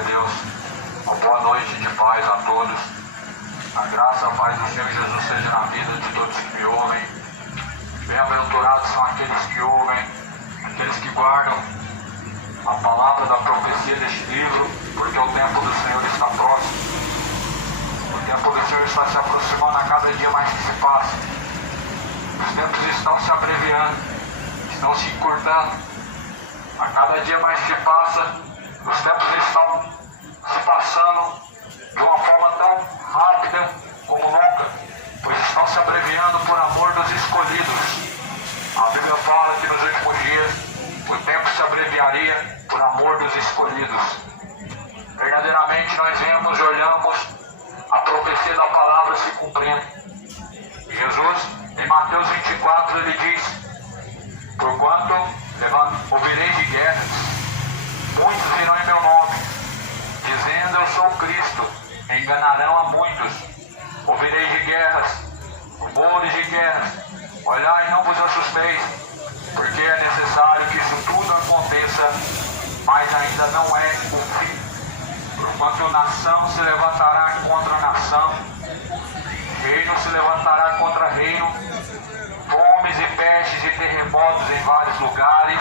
a Deus. Uma boa noite de paz a todos. A graça, a paz do Senhor Jesus seja na vida de todos que me ouvem. Bem-aventurados são aqueles que ouvem, aqueles que guardam a palavra da profecia deste livro, porque o tempo do Senhor está próximo. O tempo do Senhor está se aproximando a cada dia mais que se passa. Os tempos estão se abreviando, estão se encurtando. A cada dia mais que passa, os tempos estão se passando de uma forma tão rápida como nunca, pois estão se abreviando por amor dos escolhidos. A Bíblia fala que nos últimos dias o tempo se abreviaria por amor dos escolhidos. Verdadeiramente nós vemos e olhamos a profecia da palavra se cumprindo. Jesus, em Mateus 24, ele diz: porquanto ouvireis de guerras, muitos virão em meu nome, dizendo eu sou Cristo, enganarão a muitos. Ouvireis de guerras, rumores de guerras, olhai e não vos assusteis, porque é necessário que isso tudo aconteça, mas ainda não é o fim. Porquanto nação se levantará contra nação, reino se levantará contra reino, fomes e pestes e terremotos em vários lugares,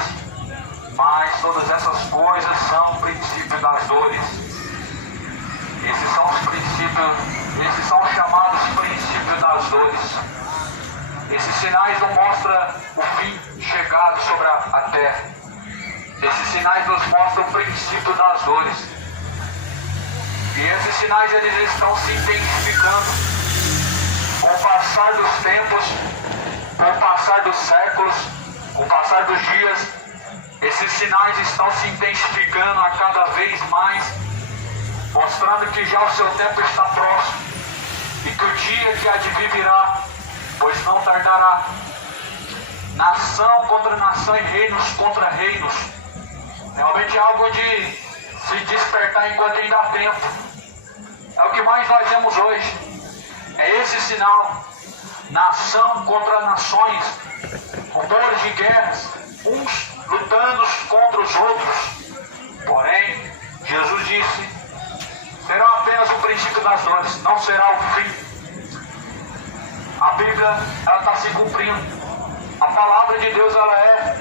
mas todas essas coisas são o princípio das dores. Esses são os princípios, esses são os chamados princípios das dores. Esses sinais não mostram o fim chegado sobre a terra. Esses sinais nos mostram o princípio das dores. E esses sinais eles estão se intensificando com o passar dos tempos, com o passar dos séculos, com o passar dos dias. Esses sinais estão se intensificando a cada vez mais, mostrando que já o seu tempo está próximo e que o dia que há de vir virá, pois não tardará. Nação contra nação e reinos contra reinos. Realmente é algo de se despertar enquanto ainda há tempo. É o que mais nós vemos hoje. É esse sinal. Nação contra nações, rumores de guerras, uns lutando contra os outros. Porém, Jesus disse: será apenas o princípio das dores, não será o fim. A Bíblia, ela está se cumprindo. A palavra de Deus, ela é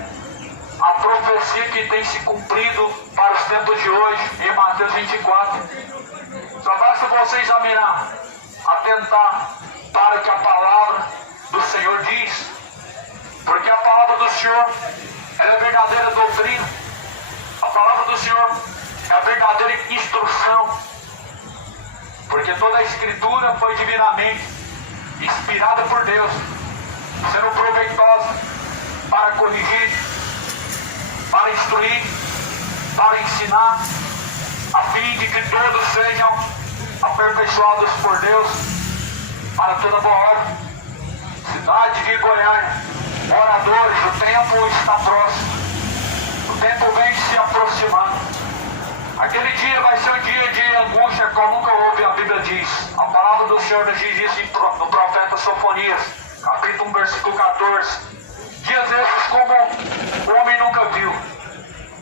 a profecia que tem se cumprido para os tempos de hoje, em Mateus 24. Só basta você examinar, atentar para o que a palavra do Senhor diz, porque a palavra do Senhor, ela é verdadeira doutrina. A palavra do Senhor é a verdadeira instrução, porque toda a Escritura foi divinamente inspirada por Deus, sendo proveitosa para corrigir, para instruir, para ensinar, a fim de que todos sejam aperfeiçoados por Deus para toda boa obra. Cidade de Goiânia, moradores, o tempo está próximo. O tempo vem se aproximando. Aquele dia vai ser um dia de angústia como nunca houve, a Bíblia diz. A palavra do Senhor nos diz isso no profeta Sofonias, capítulo 1, versículo 14. Dias esses como o homem nunca viu,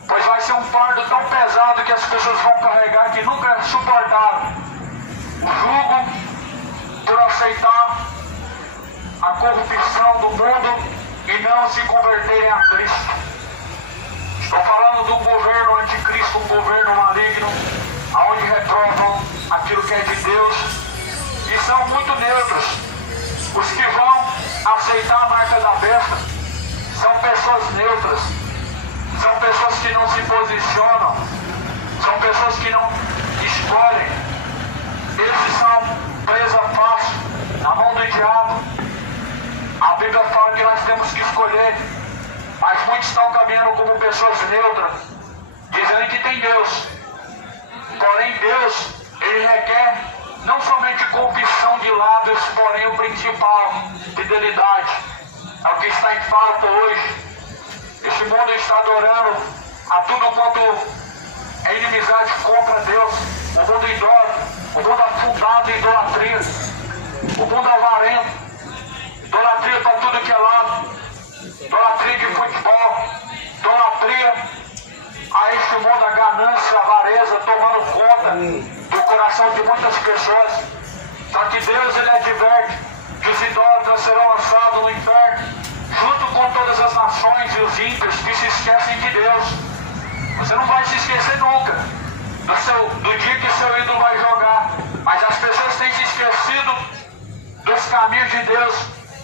pois vai ser um fardo tão pesado que as pessoas vão carregar que nunca suportaram o jugo por aceitar a corrupção do mundo e não se converterem a Cristo. Estou falando de um governo anticristo, um governo maligno, onde reprovam aquilo que é de Deus e são muito neutros. Os que vão aceitar a marca da besta são pessoas neutras, são pessoas que não se posicionam, são pessoas que não escolhem. Esses são presa fácil na mão do diabo. A Bíblia fala que nós temos que escolher, mas muitos estão caminhando como pessoas neutras, dizendo que tem Deus. Porém, Deus, ele requer não somente confissão de lábios, porém o principal, fidelidade. É o que está em falta hoje. Este mundo está adorando a tudo quanto é inimizade contra Deus. O mundo idólatra, o mundo afundado em idolatria, o mundo avarento, idolatria para tudo que é lado, idolatria de futebol, idolatria a este mundo, a ganância, a avareza tomando conta do coração de muitas pessoas. Só que Deus, Ele adverte que os idólatras serão lançados no inferno, junto com todas as nações e os ímpios que se esquecem de Deus. Você não vai se esquecer nunca do dia que seu ídolo vai jogar, mas as pessoas têm se esquecido dos caminhos de Deus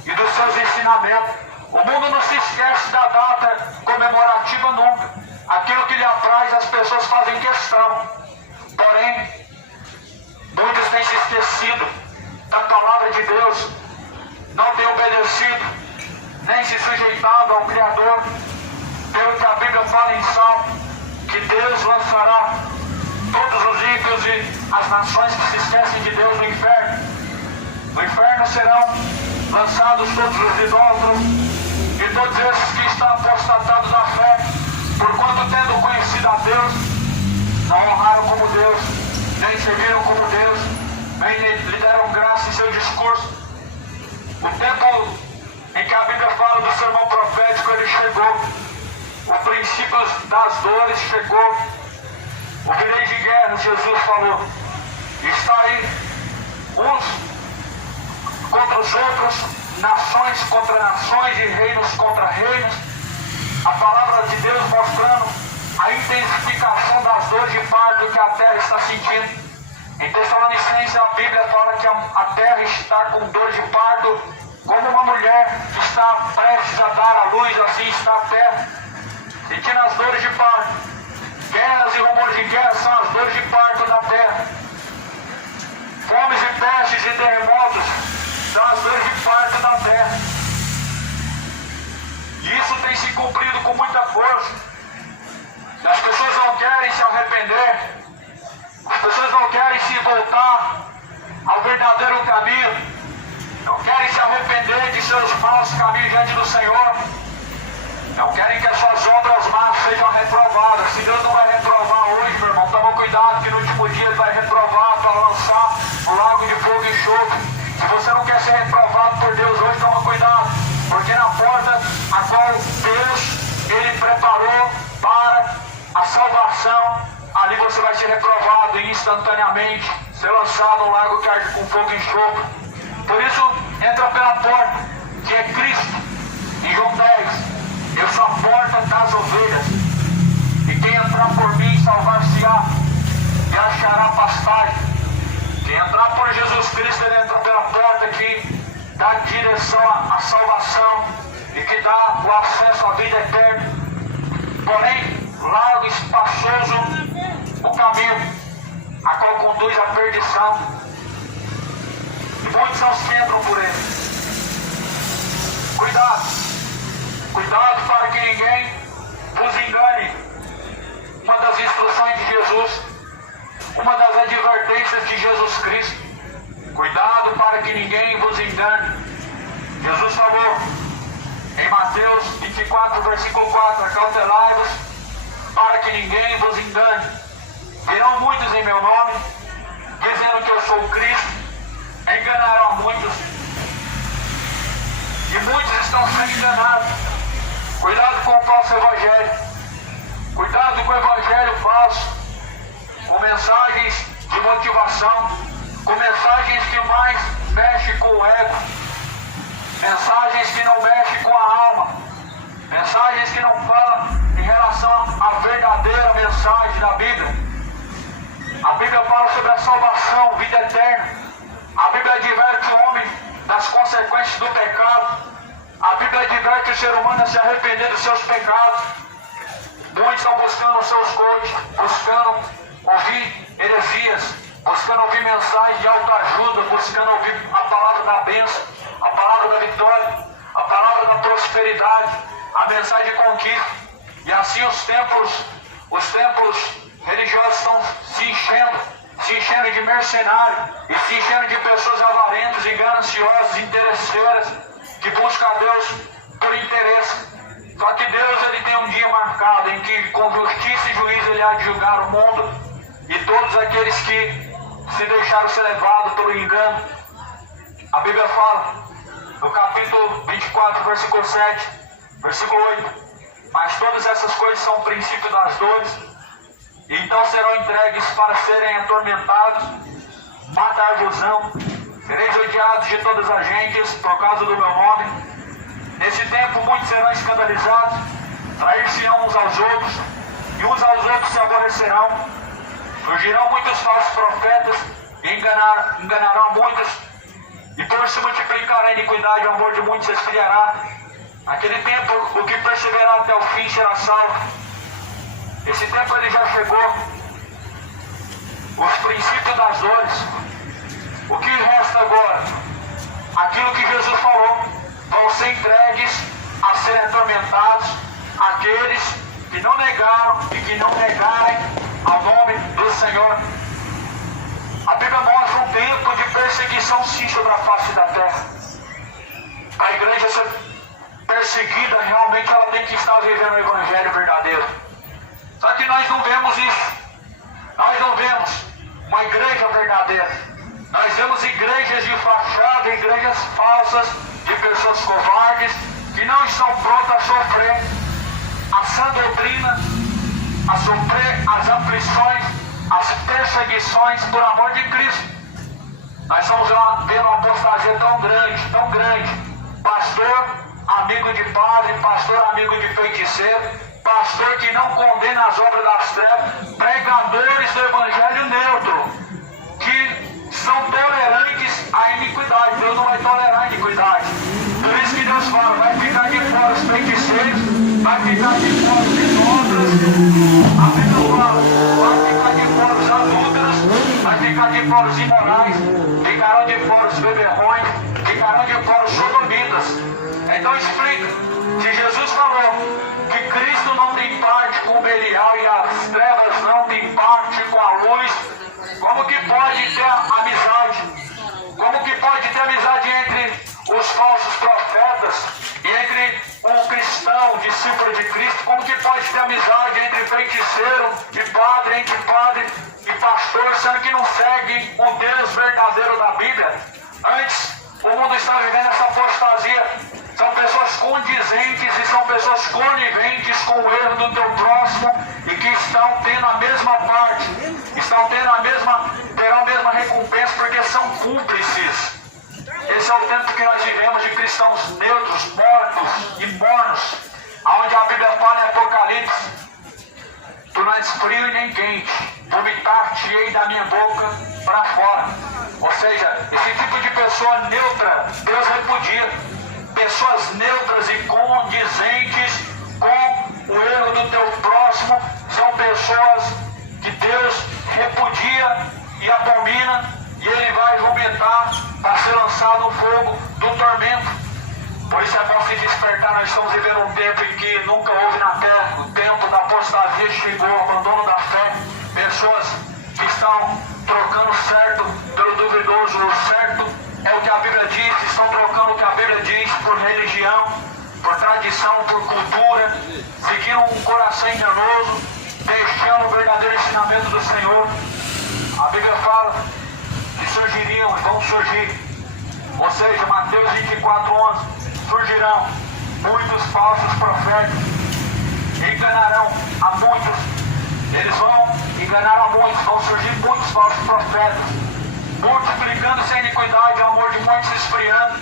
e dos seus ensinamentos. O mundo não se esquece da data comemorativa nunca. Aquilo que lhe apraz, as pessoas fazem questão. Porém, muitos têm se esquecido da palavra de Deus, não têm obedecido, nem se sujeitado ao Criador, pelo que a Bíblia fala em Salmo, que Deus lançará todos os ímpios e as nações que se esquecem de Deus no inferno. No inferno serão lançados todos os idólatras e todos esses que estão apostatados da fé, porquanto tendo conhecido a Deus, não honraram como Deus, nem serviram como Deus, nem lhe deram graça em seu discurso. O tempo em que a Bíblia fala do sermão profético, ele chegou. O princípio das dores chegou. O virei de guerra, Jesus falou. Está aí uns contra os outros, nações contra nações e reinos contra reinos. A palavra de Deus mostrando a intensificação das dores de parto que a terra está sentindo. Em Tessalonicenses, a Bíblia fala que a terra está com dor de parto, como uma mulher que está prestes a dar à luz, assim está a terra, sentindo as dores de parto. Guerras e rumores de guerra são as dores de parto da terra. Fomes e pestes e terremotos são as dores de parto da terra. E isso tem se cumprido com muita força. As pessoas não querem se arrepender. As pessoas não querem se voltar ao verdadeiro caminho. Não querem se arrepender de seus maus caminhos diante do Senhor. Não querem que as suas obras más sejam reprovadas. Se Deus não vai reprovar hoje, meu irmão, toma cuidado que no último dia Ele vai reprovar para lançar o lago de fogo e enxofre. Se você não quer ser reprovado por Deus hoje, toma cuidado. Porque na porta a qual Deus, Ele preparou para a salvação, ali você vai ser reprovado instantaneamente, ser lançado no lago que arde com fogo e enxofre. Por isso, entra pela porta, que é Cristo. Em João 10, eu sou a porta das ovelhas, e quem entrar por mim salvar-se-á e achará pastagem. Quem entrar por Jesus Cristo, ele entra pela porta que dá direção à salvação e que dá o acesso à vida eterna. Porém, largo e espaçoso o caminho, a qual conduz à perdição, e muitos são os que entram por ele. Cuidado para que ninguém vos engane. Uma das instruções de Jesus, uma das advertências de Jesus Cristo. Cuidado para que ninguém vos engane. Jesus falou em Mateus 24, versículo 4, acautelai-vos para que ninguém vos engane. Virão muitos em meu nome, dizendo que eu sou o Cristo, enganarão a muitos. E muitos estão sendo enganados. Cuidado com o falso evangelho. Cuidado com o evangelho falso. Com mensagens de motivação. Com mensagens que mais mexem com o ego. Mensagens que não mexem com a alma. Mensagens que não falam em relação à verdadeira mensagem da Bíblia. A Bíblia fala sobre a salvação, vida eterna. A Bíblia adverte o homem das consequências do pecado. A Bíblia adverte o ser humano a se arrepender dos seus pecados. Muitos estão buscando os seus coaches, buscando ouvir heresias, buscando ouvir mensagens de autoajuda, buscando ouvir a palavra da bênção, a palavra da vitória, a palavra da prosperidade, a mensagem de conquista. E assim os templos religiosos estão se enchendo de mercenários e se enchendo de pessoas avarentas e gananciosas, interesseiras, que buscam a Deus por interesse. Só que Deus, ele tem um dia marcado em que com justiça e juízo ele há de julgar o mundo e todos aqueles que se deixaram ser levados pelo engano. A Bíblia fala no capítulo 24, versículo 7, versículo 8: mas todas essas coisas são o princípio das dores. Então serão entregues para serem atormentados, matar-vos-ão, sereis odiados de todas as gentes por causa do meu nome. Nesse tempo muitos serão escandalizados, trair-se-ão uns aos outros, e uns aos outros se aborrecerão. Surgirão muitos falsos profetas, e enganarão muitos, e por se multiplicar a iniquidade, o amor de muitos se esfriará. Naquele tempo, o que perseverar até o fim será salvo. Esse tempo ele já chegou. Os princípios das dores. O que resta agora? Aquilo que Jesus falou. Vão ser entregues a serem atormentados aqueles que não negaram e que não negarem ao nome do Senhor. A Bíblia mostra um tempo de perseguição sim sobre a face da terra. A igreja ser perseguida, realmente ela tem que estar vivendo o Evangelho verdadeiro. Só que nós não vemos isso. Nós não vemos uma igreja verdadeira. Nós vemos igrejas de fachada, igrejas falsas, de pessoas covardes, que não estão prontas a sofrer a sã doutrina, a sofrer as aflições, as perseguições por amor de Cristo. Nós estamos lá vendo uma apostasia tão grande. Pastor, amigo de padre, pastor, amigo de feiticeiro, pastor que não condena as obras das trevas, pregadores do evangelho neutro, que são tolerantes à iniquidade. Deus não vai tolerar a iniquidade. Por isso que Deus fala, vai ficar de fora os feiticeiros, vai ficar de fora os idólatras, a Bíblia fala, vai ficar de fora os adúlteros, vai ficar de fora os imorais, ficarão de fora os beberrões, ficarão de fora os sodomitas. Então explica, se Jesus falou que Cristo não tem parte com o Belial e as trevas não tem parte com a luz, como que pode ter amizade? Como que pode ter amizade entre os falsos profetas e entre um cristão, discípulo de Cristo? Como que pode ter amizade entre feiticeiro e padre, entre padre e pastor, sendo que não segue o Deus verdadeiro da Bíblia? Antes, o mundo está vivendo essa apostasia. São pessoas condizentes e são pessoas coniventes com o erro do teu próximo e que estão tendo a mesma parte, terão a mesma recompensa porque são cúmplices. Esse é o tempo que nós vivemos de cristãos neutros, mortos e mornos, onde a Bíblia fala em Apocalipse: tu não és frio e nem quente, vomitar-te-ei da minha boca para fora. Ou seja, esse tipo de pessoa neutra, Deus repudia. Pessoas neutras e condizentes com o erro do teu próximo são pessoas que Deus repudia e abomina, e Ele vai vomitar para ser lançado no fogo do tormento. Por isso é bom se despertar. Nós estamos vivendo um tempo em que nunca houve na terra. O tempo da apostasia chegou, o abandono da fé. Pessoas que estão trocando certo pelo duvidoso. O certo é o que a Bíblia diz, estão trocando o que a Bíblia diz por religião, por tradição, por cultura, seguindo um coração enganoso, deixando o verdadeiro ensinamento do Senhor. A Bíblia fala que surgiriam, vão surgir, ou seja, Mateus 24:11, surgirão muitos falsos profetas, enganarão a muitos, eles vão enganar a muitos, vão surgir muitos falsos profetas, multiplicando-se a iniquidade, o amor de muitos se esfriando.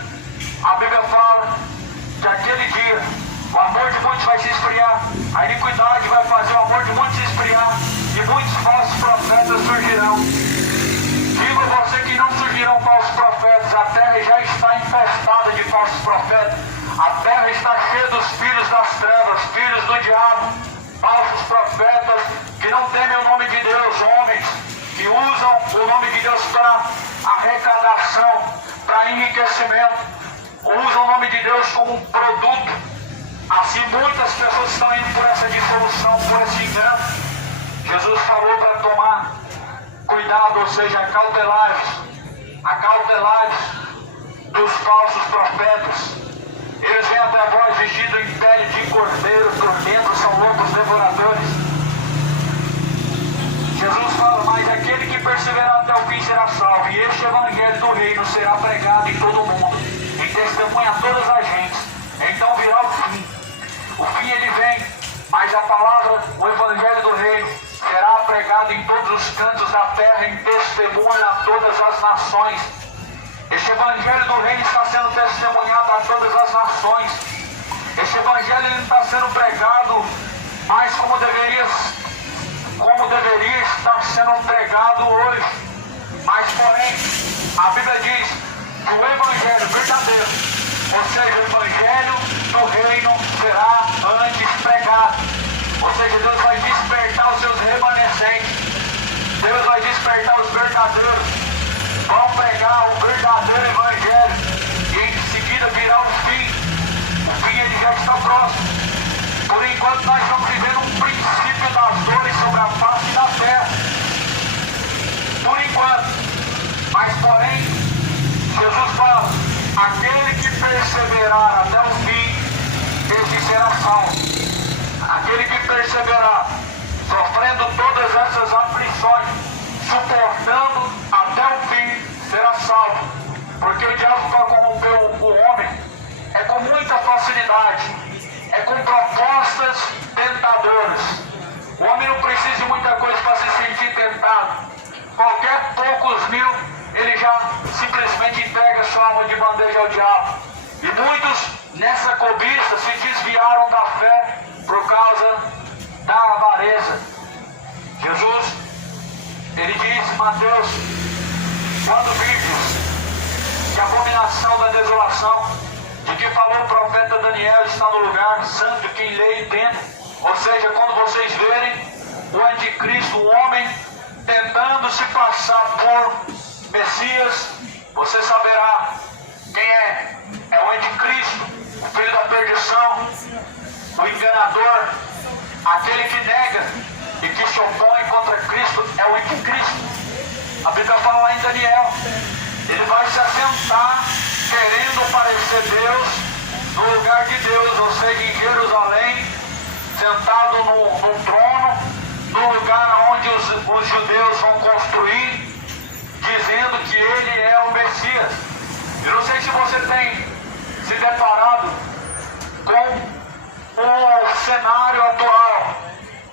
A Bíblia fala que aquele dia o amor de muitos vai se esfriar, a iniquidade vai fazer o amor de muitos se esfriar, e muitos falsos profetas surgirão. Digo a você que não surgirão falsos profetas, a terra já está infestada de falsos profetas, a terra está cheia dos filhos das trevas, filhos do diabo, falsos profetas que não temem o nome de Deus, homens que usam o nome de Deus para arrecadação, para enriquecimento, usam o nome de Deus como um produto. Assim muitas pessoas estão indo por essa dissolução, por esse engano. Jesus falou para tomar cuidado, ou seja, acautelai-vos dos falsos profetas. Eles vêm até vós vestidos em pele de cordeiro, por dentro são loucos devoradores. Jesus fala, mas aquele que perseverar até o fim será salvo, e este evangelho do reino será pregado em todo o mundo, em testemunha a todas as gentes. Então virá o fim. O fim ele vem, mas a palavra, o evangelho do reino, será pregado pregado em todos os cantos da terra em testemunho a todas as nações. Este evangelho do reino está sendo testemunhado a todas as nações. Este evangelho não está sendo pregado mais como deveria estar sendo pregado hoje. Mas porém, a Bíblia diz que o evangelho verdadeiro, ou seja, o evangelho do reino, será antes pregado. Ou seja, Deus vai despertar os seus remanescentes. Deus vai despertar os verdadeiros. Vão pregar o verdadeiro evangelho. E em seguida virá o fim. O fim ele já está próximo. Por enquanto nós estamos vivendo um princípio das dores sobre a face da terra. Por enquanto. Mas porém, Jesus fala, aquele que perseverar até o fim, esse será salvo. Aquele que perseverar, sofrendo todas essas aflições, suportando até o fim, será salvo. Porque o diabo para corromper o homem é com muita facilidade, é com propostas tentadoras. O homem não precisa de muita coisa para se sentir tentado. Qualquer poucos mil, ele já simplesmente entrega sua alma de bandeja ao diabo. E muitos nessa cobiça se desviaram da fé por causa da avareza. Jesus, ele diz em Mateus, quando virdes que a abominação da desolação, de que falou o profeta Daniel, está no lugar santo, quem lê e entende. Ou seja, quando vocês verem o anticristo, o homem, tentando se passar por Messias, você saberá quem é. É o anticristo, o filho da perdição, o enganador, aquele que nega e que se opõe contra Cristo, é o anticristo. A Bíblia fala lá em Daniel, ele vai se assentar querendo parecer Deus no lugar de Deus, ou seja, em Jerusalém, sentado num trono, no lugar onde os judeus vão construir, dizendo que ele é o Messias. Eu não sei se você tem se deparado com o cenário atual.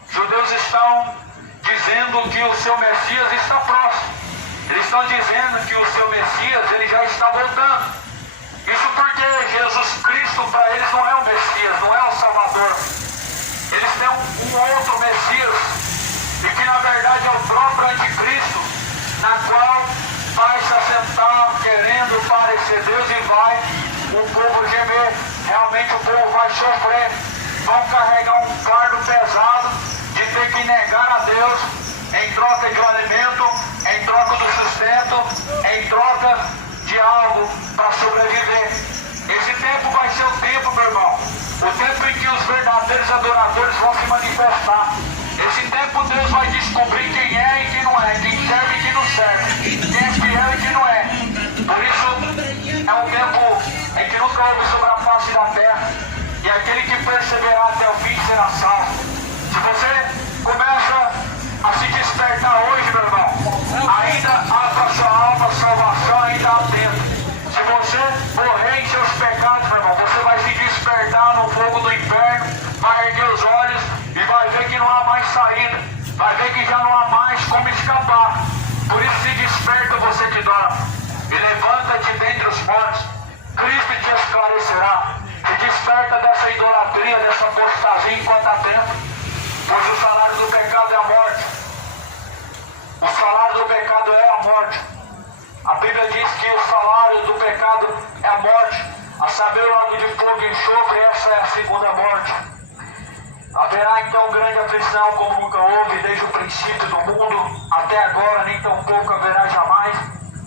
Os judeus estão dizendo que o seu Messias está próximo. Eles estão dizendo que o seu Messias ele já está voltando. Isso porque Jesus Cristo para eles não é o Messias, não é o Salvador. Eles têm um outro Messias, e que na verdade é o próprio anticristo, na qual vai se assentar querendo parecer Deus e vai o povo gemer. Realmente o povo vai sofrer, vão carregar um fardo pesado de ter que negar a Deus em troca de um alimento, em troca do sustento, em troca de algo para sobreviver. Esse tempo vai ser o tempo, meu irmão, o tempo em que os verdadeiros adoradores vão se manifestar. Esse tempo Deus vai descobrir quem é e quem não é, quem serve e quem não serve, quem é fiel e quem não é. Por isso é um tempo em que nunca houve sobre a face da terra, e aquele que perseverar até o fim será salvo. Se você começa a se despertar hoje, meu irmão, ainda há para sua alma salvação, ainda há tempo. Se você morrer em seus pecados, meu irmão, você vai se despertar no fogo do inferno, vai erguer os olhos e vai ver que não há mais saída, vai ver que já não há mais como escapar. Por isso se desperta, você que dorme, e levanta-te dentre os mortos, Cristo te esclarecerá. Se desperta dessa idolatria, dessa apostasia enquanto há tempo, pois o salário do pecado é a morte. O salário do pecado é a morte. A Bíblia diz que o salário do pecado é a morte, a saber, o lago de fogo e enxofre, essa é a segunda morte. Haverá então grande aflição como nunca houve desde o princípio do mundo até agora, nem tampouco haverá jamais.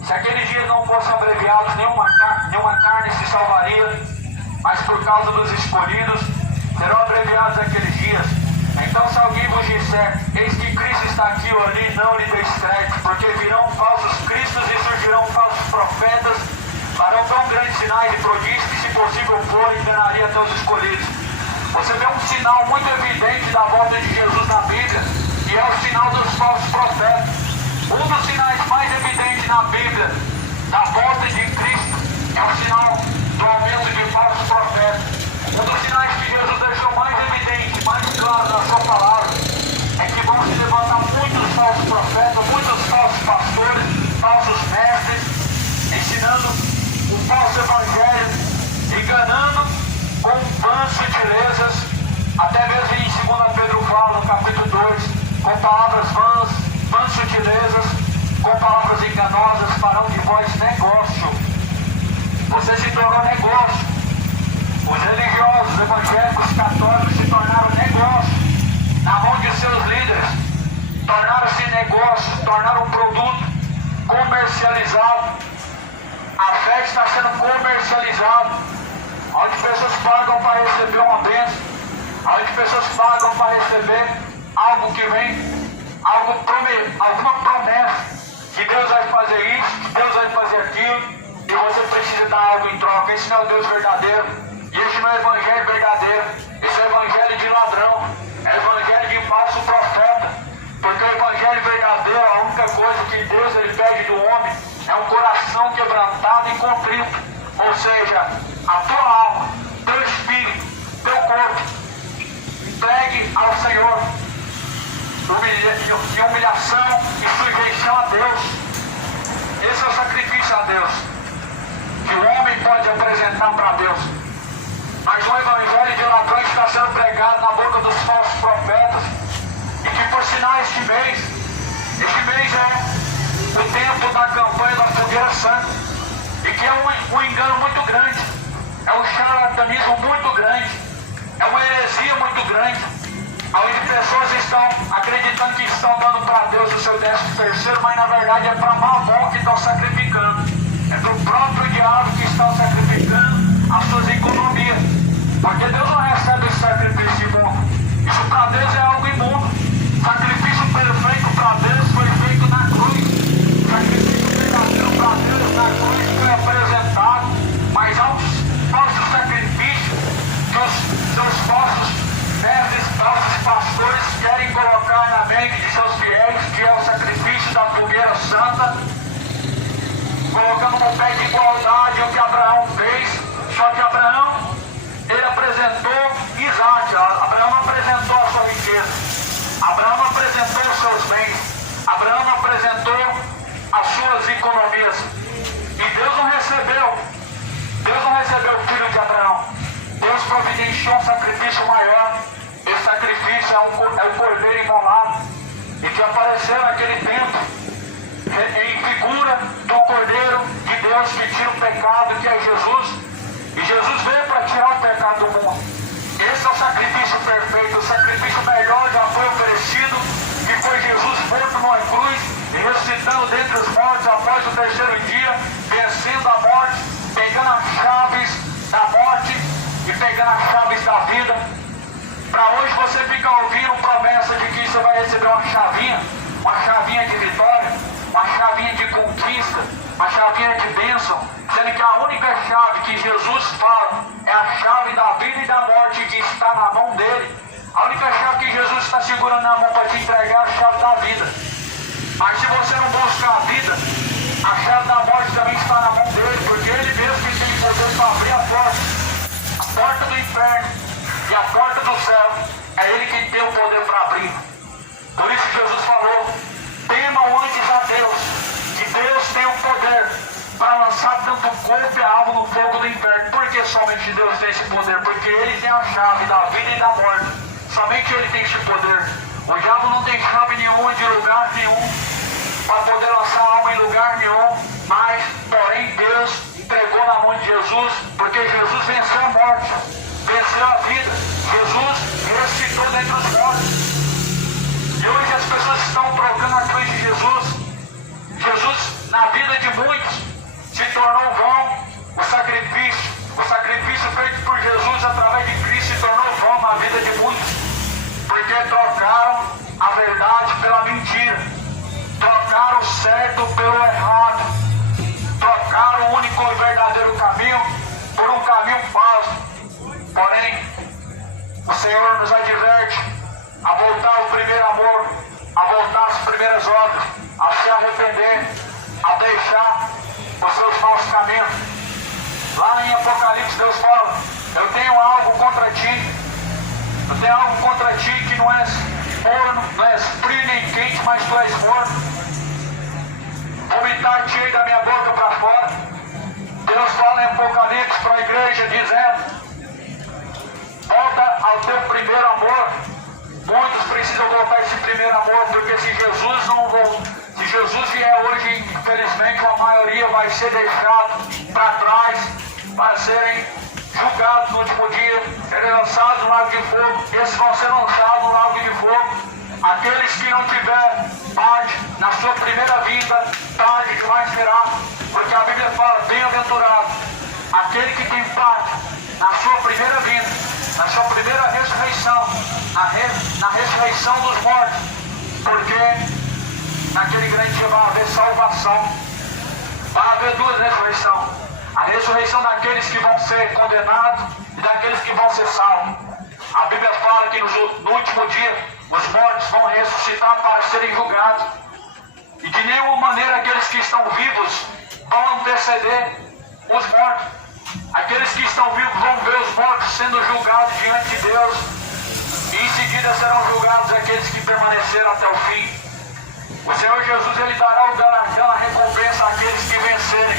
Se aqueles dias não fossem abreviados, nenhuma carne se salvaria, mas por causa dos escolhidos serão abreviados aqueles dias. Então se alguém vos disser, eis que Cristo está aqui ou ali, não lhe deis crédito, porque virão falsos cristos e surgirão falsos profetas, farão tão grandes sinais e prodígios que, se possível for, enganaria até os escolhidos. Você vê um sinal muito evidente da volta de Jesus na Bíblia, que é o sinal dos falsos profetas. Um dos sinais mais evidentes na Bíblia da volta de Cristo é o sinal do aumento de falsos profetas. Um dos sinais que Jesus deixou mais evidente, mais claro na sua palavra, é que vão se levantar muitos falsos falso evangelho, enganando com vãs sutilezas, até mesmo em 2 Pedro fala, no capítulo 2, com palavras vãs sutilezas, com palavras enganosas, farão de vós negócio. Você se tornou negócio. Os religiosos, evangélicos, católicos se tornaram negócio na mão de seus líderes. Tornaram-se negócio, tornaram um produto comercializado. A fé está sendo comercializada, onde pessoas pagam para receber uma bênção, onde pessoas pagam para receber algo que vem, alguma promessa, que Deus vai fazer isso, que Deus vai fazer aquilo, e você precisa dar algo em troca. Esse não é o Deus verdadeiro, e esse não é o evangelho verdadeiro, esse é o evangelho de ladrão, é o evangelho de falso profeta, porque o evangelho verdadeiro, a única coisa que Deus ele pede do homem é um coração quebrantado e contrito, ou seja, a tua alma, teu espírito, teu corpo, entregue ao Senhor, de humilhação e sujeição a Deus. Esse é o sacrifício a Deus que o homem pode apresentar para Deus. Mas o evangelho de ladrões está sendo pregado na boca dos falsos profetas, e que por sinal este mês é o tempo da campanha da fogueira santa, e que é um engano muito grande, é um charlatanismo muito grande, é uma heresia muito grande, onde pessoas estão acreditando que estão dando para Deus o seu 13º, mas na verdade é para Mamon que estão sacrificando, é para o próprio diabo que estão sacrificando as suas economias, porque Deus não recebe esse sacrifício imundo. Isso para Deus é algo imundo. Sacrifício perfeito para Deus foi feito na cruz. Sacrifício verdadeiro para Deus na cruz foi apresentado. Mas há um falso sacrifício que os seus falsos mestres, falsos pastores querem colocar na mente de seus fiéis, que é o sacrifício da fogueira santa, colocando no pé de igualdade o que Abraão fez. Só que Abraão, ele apresentou Isaac. Abraão apresentou a sua riqueza, Abraão apresentou os seus bens, Abraão apresentou as suas economias, e Deus não recebeu o filho de Abraão. Deus providenciou um sacrifício maior. Esse sacrifício é o cordeiro imolado, e que apareceu naquele tempo em figura do cordeiro de Deus que tira o pecado, que é Jesus. E Jesus veio para tirar o pecado do mundo. Esse é o sacrifício perfeito. O sacrifício melhor já foi oferecido, que foi Jesus morto numa cruz e ressuscitando dentre os mortos após o 3º dia, vencendo a morte, pegando as chaves da morte e pegando as chaves da vida. Para hoje você fica ouvindo promessa de que você vai receber uma chavinha de vitória, uma chavinha de conquista, uma chavinha de bênção, sendo que a única chave que Jesus fala é a chave da vida e da morte, que está na mão dele. A única chave que Jesus está segurando na mão para te entregar é a chave da vida. Mas se você não busca a vida, a chave da morte também está na mão dele, porque ele mesmo que tem poder para abrir a porta do inferno e a porta do céu, é ele que tem o poder para abrir. Por isso Jesus falou: temam antes a Deus, que Deus tem o poder para lançar tanto o corpo e a alma no fogo do inferno. Por que somente Deus tem esse poder? Porque ele tem a chave da vida e da morte. Somente ele tem esse poder. O diabo não tem chave nenhuma de lugar nenhum para poder lançar a alma em lugar nenhum. Mas, porém, Deus entregou na mão de Jesus, porque Jesus venceu a morte, venceu a vida. Jesus ressuscitou dentre os mortos. E hoje as pessoas estão trocando a cruz de Jesus. Jesus, na vida de muitos, se tornou vão. O sacrifício feito por Jesus através de Cristo se tornou vão na vida de muitos, porque trocaram a verdade pela mentira, trocaram o certo pelo errado, trocaram o único e verdadeiro caminho por um caminho falso. Porém, o Senhor nos adverte a voltar ao primeiro amor, a voltar às primeiras obras, a se arrepender, a deixar os seus maus caminhos. Lá em Apocalipse Deus fala: eu tenho algo contra ti, eu tenho algo contra ti que não és forno, não és frio nem quente, mas tu és morno. Vomitar-te-ei da minha boca para fora. Deus fala em Apocalipse para a igreja dizendo: volta ao teu primeiro amor. Muitos precisam voltar a esse primeiro amor, porque se Jesus não voltar, se Jesus vier hoje, infelizmente a maioria vai ser deixado para trás, para serem julgados no último dia, serem lançados no lago de fogo. Esses vão ser lançados no lago de fogo. Aqueles que não tiverem parte na sua primeira vinda, tarde demais será, porque a Bíblia fala: bem-aventurado aquele que tem parte na sua primeira vinda, na sua primeira ressurreição, na ressurreição dos mortos, porque naquele grande dia vai haver salvação. Vai haver duas ressurreições: a ressurreição daqueles que vão ser condenados e daqueles que vão ser salvos. A Bíblia fala que no último dia os mortos vão ressuscitar para serem julgados, e de nenhuma maneira aqueles que estão vivos vão anteceder os mortos. Aqueles que estão vivos vão ver os mortos sendo julgados diante de Deus, e em seguida serão julgados aqueles que permaneceram até o fim. O Senhor Jesus, Ele dará o galardão, a recompensa àqueles que vencerem,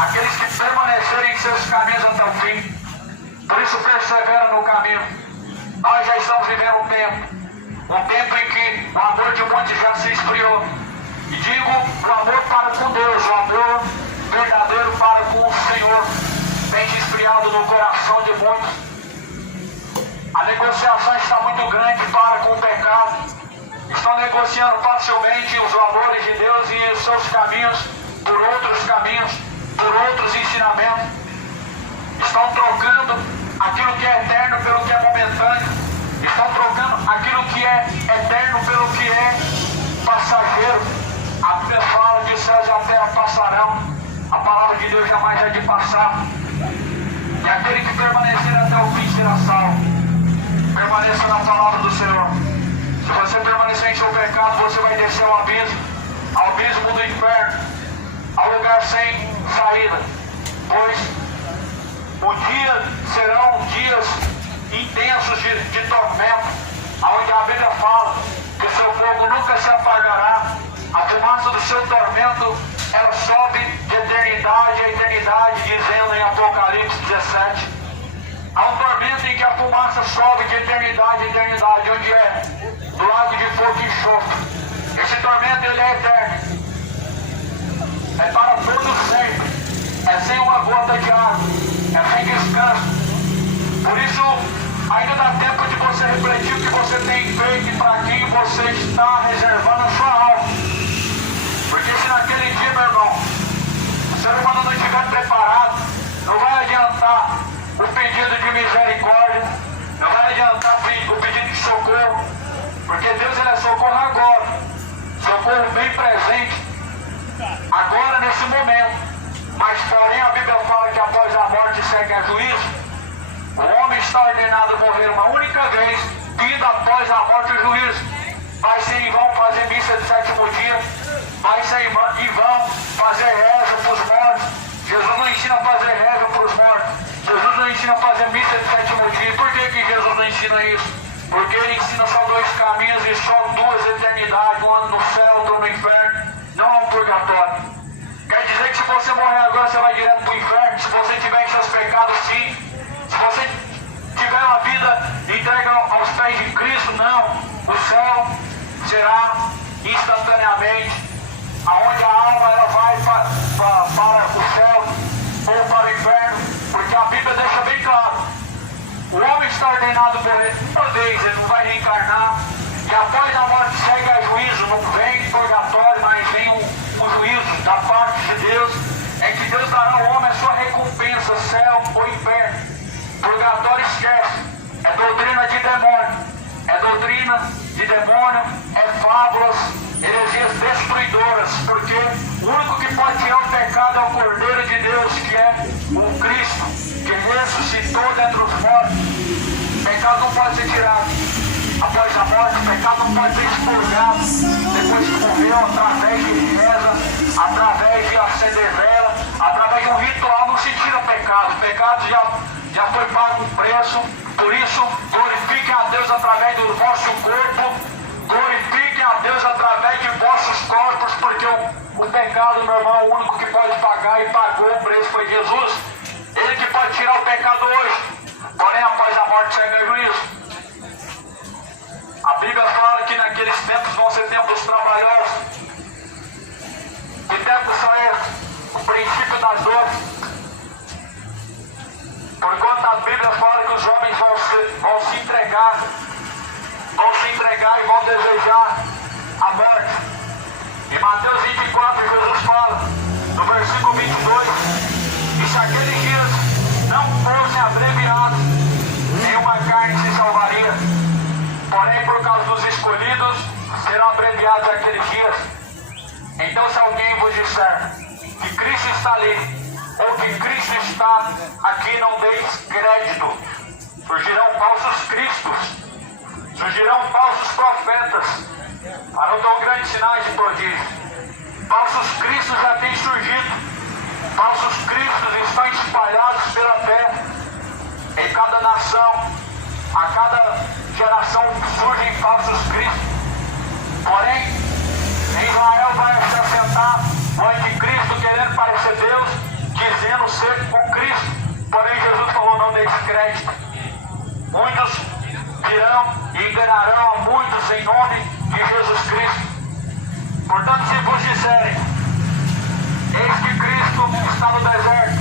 aqueles que permanecerem em seus caminhos até o fim. Por isso persevera no caminho. Nós já estamos vivendo um tempo em que o amor de muitos já se esfriou. E digo, o amor para com Deus, o amor verdadeiro para com o Senhor, tem se esfriado no coração de muitos. A negociação está muito grande para com o pecado. Estão negociando facilmente os valores de Deus e os seus caminhos por outros caminhos, por outros ensinamentos. Estão trocando aquilo que é eterno pelo que é momentâneo. Estão trocando aquilo que é eterno pelo que é passageiro. A Bíblia fala que os céus e a terra passarão, a palavra de Deus jamais é de passar. E aquele que permanecer até o fim será salvo. Permaneça na palavra do Senhor. Se você permanecer em seu pecado, você vai descer ao abismo do inferno, ao lugar sem saída. Pois o dia serão dias intensos de tormento, onde a Bíblia fala que o seu fogo nunca se apagará. A fumaça do seu tormento, ela sobe de eternidade a eternidade, dizendo em Apocalipse 17. Há um tormento em que a fumaça sobe de eternidade a eternidade, onde é do lago de fogo e enxofre. Esse tormento, ele é eterno, é para todo sempre, é sem uma gota de água, é sem descanso. Por isso, ainda dá tempo de você refletir o que você tem feito e para quem você está reservando a sua alma. Porque se naquele dia, meu irmão, o ser humano não estiver preparado, não vai adiantar o pedido de misericórdia, não vai adiantar o pedido de socorro, porque Deus, ele é socorro agora, socorro bem presente, agora nesse momento. Mas porém a Bíblia fala que após a morte segue a juízo. O homem está ordenado a morrer uma única vez, vindo após a morte o juízo. Vai ser em vão fazer missa de sétimo dia, vai ser em vão fazer reza para os mortos. Jesus não ensina a fazer reza para os mortos. Jesus não ensina a fazer missa de sétimo dia. Por que Jesus não ensina isso? Porque ele ensina só dois caminhos e só duas eternidades, um no céu, outro no inferno, não há um purgatório. Quer dizer que se você morrer agora, você vai direto para o inferno. Se você tiver em seus pecados, sim. Se você tiver uma vida entregue aos pés de Cristo, não. O céu será instantaneamente, aonde a alma ela vai para o céu ou para o inferno, porque a Bíblia deixa bem claro: o homem está ordenado por ele uma vez, ele não vai reencarnar, e após a morte segue a juízo. Não vem purgatório, mas vem um juízo da parte de Deus, é que Deus dará ao homem a sua recompensa, céu ou inferno. Purgatório esquece, é doutrina de demônio, é fábulas, heresias destruidoras, porque o único que pode tirar o pecado é o Cordeiro de Deus, que é o Cristo, que ressuscitou dentre os mortos. O pecado não pode ser tirado após a morte, o pecado não pode ser expurgado depois que morreu, através de reza, através de acender vela, através de um ritual. Não se tira pecado, o pecado já foi pago um preço. Por isso, glorifiquem a Deus através do vosso corpo, glorifiquem a Deus através de vossos corpos, porque o pecado, meu irmão, o único que pode pagar e pagou o preço foi Jesus. desejar a morte. Em Mateus 24, Jesus fala, no versículo 22, e se aqueles dias não fossem abreviados, nenhuma carne se salvaria. Porém, por causa dos escolhidos, serão abreviados aqueles dias. Então, se alguém vos disser que Cristo está ali, ou que Cristo está aqui, não deis crédito. Surgirão falsos cristos, surgirão falsos profetas, farão grandes sinais de prodígio. Falsos cristos já têm surgido, falsos cristos estão espalhados pela terra. Em cada nação, a cada geração surgem falsos cristos. Porém, em Israel vai se assentar o anticristo querendo parecer Deus, dizendo ser o Cristo. Porém, Jesus falou, não deis crédito. Muitos virão e enganarão a muitos em nome de Jesus Cristo. Portanto, se vos disserem, eis que Cristo está no deserto,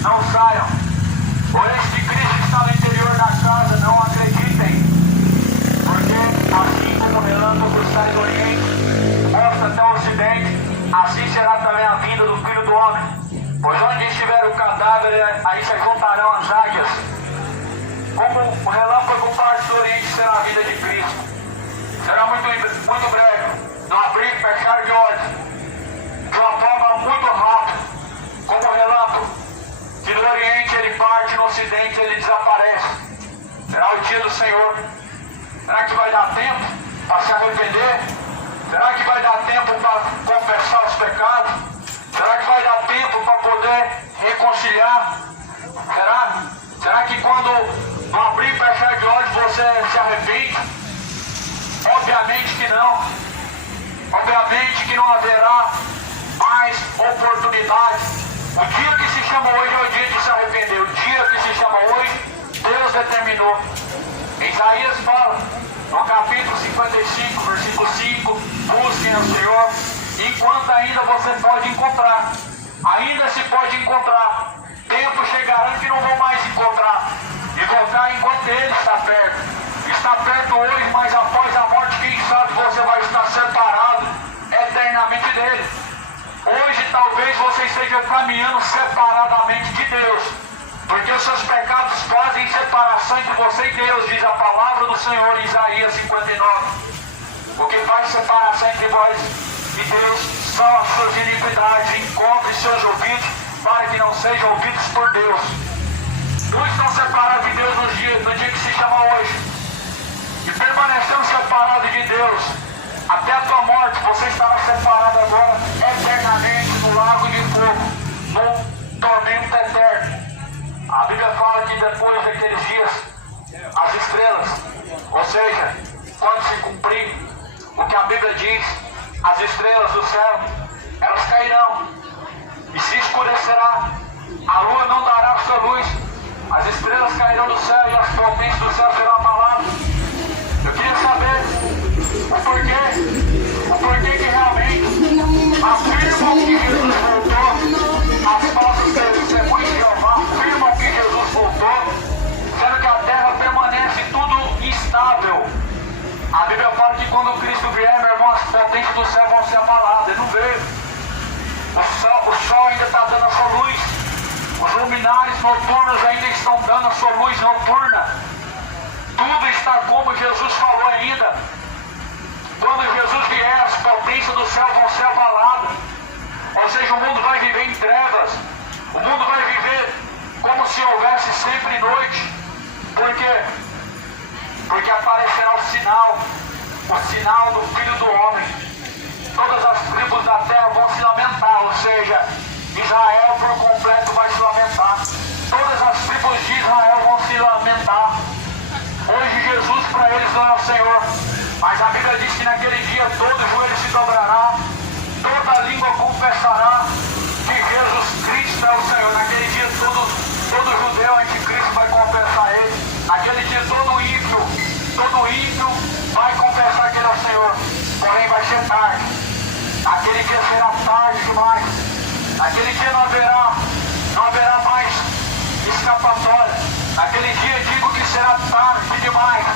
não saiam. Ou eis que Cristo está no interior da casa, não acreditem. Porque assim como o relâmpago sai do oriente, mostra até o ocidente, assim será também a vinda do Filho do Homem. Pois onde estiver o cadáver, aí se juntarão as águias. Como o relâmpago parte do oriente será a vida de Cristo. Será muito breve, não abrir e fechar de olhos, de uma forma muito rápida, como o relâmpago, que no oriente ele parte, no ocidente ele desaparece. Será o dia do Senhor. Será que vai dar tempo para se arrepender? Será que vai dar tempo para confessar os pecados? Será que vai dar tempo para poder reconciliar? Será que quando não abrir e fechar de olhos você se arrepende? Obviamente que não. Obviamente que não haverá mais oportunidade. O dia que se chama hoje é o dia de se arrepender. O dia que se chama hoje, Deus determinou. Isaías fala, no capítulo 55, versículo 5, busquem ao Senhor, enquanto ainda você pode encontrar. Ainda se pode encontrar. Tempo chegará que não vão mais encontrar. Encontrar enquanto Ele está perto. Está perto hoje, mas após a morte, quem sabe você vai estar separado eternamente dele. Hoje talvez você esteja caminhando separadamente de Deus, porque os seus pecados fazem separação entre você e Deus, diz a palavra do Senhor em Isaías 59. O que faz separação entre vós e Deus são as suas iniquidades. Encontre seus ouvidos para que não sejam ouvidos por Deus. Muitos estão separados de Deus no dia que se chama hoje. E permanecendo separado de Deus até a tua morte, você estará separado agora eternamente no lago de fogo, no tormento eterno. A Bíblia fala que depois daqueles dias, as estrelas, ou seja, quando se cumprir o que a Bíblia diz, as estrelas do céu, elas cairão e se escurecerá, a lua não dará sua luz, as estrelas cairão do céu e as potências do céu serão abaladas. Eu queria saber o porquê que realmente afirmam que Jesus voltou, as falsas testemunhas de Jeová afirmam que Jesus voltou, sendo que a terra permanece tudo instável. A Bíblia fala que quando Cristo vier, meu irmão, as potências do céu vão ser abaladas. Ele não veio. O sol ainda está dando a sua luz. Os luminares noturnos ainda estão dando a sua luz noturna. Tudo está como Jesus falou ainda. Quando Jesus vier, as potências do céu vão ser abaladas. Ou seja, o mundo vai viver em trevas. O mundo vai viver como se houvesse sempre noite. Por quê? Porque aparecerá o sinal do Filho do Homem. Todas as tribos da terra vão se lamentar, ou seja, Israel por completo vai se lamentar. Todas as tribos de Israel vão se lamentar. Hoje Jesus para eles não é o Senhor, mas a Bíblia diz que naquele dia todo joelho se dobrará, toda língua confessará que Jesus Cristo é o Senhor. Naquele dia todo judeu anticristo vai confessar Ele. Naquele dia todo ímpio vai confessar que Ele é o Senhor. Porém vai ser tarde. Aquele dia será tarde demais. Naquele dia não haverá mais escapatória. Naquele dia digo que será tarde demais.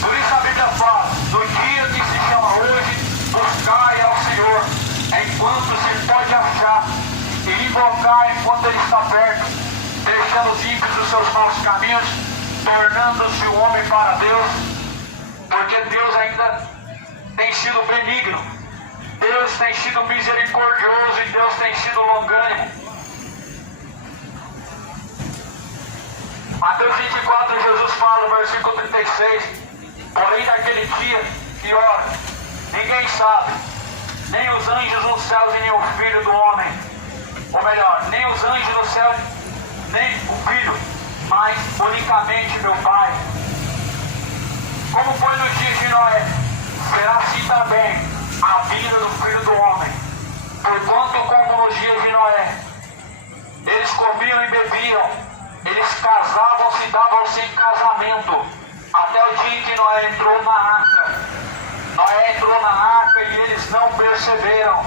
Por isso a Bíblia fala, no dia dia que se chama hoje, buscai ao Senhor enquanto se pode achar, e invocar enquanto Ele está perto, deixando os ímpios dos seus maus caminhos, tornando-se o homem para Deus, porque Deus ainda tem sido benigno, Deus tem sido misericordioso e Deus tem sido longânimo. Mateus 24, Jesus fala no versículo 36, porém naquele dia e hora, ninguém sabe, nem os anjos nos céus e nem o Filho do Homem, ou melhor, nem os anjos no céu, nem o Filho, mas unicamente meu Pai. Como foi nos dias de Noé, será assim também a vinda do Filho do Homem. Porquanto como nos dias de Noé, eles comiam e bebiam, eles casavam-se e davam-se em casamento, até o dia em que Noé entrou na arca. Noé entrou na arca e eles não perceberam,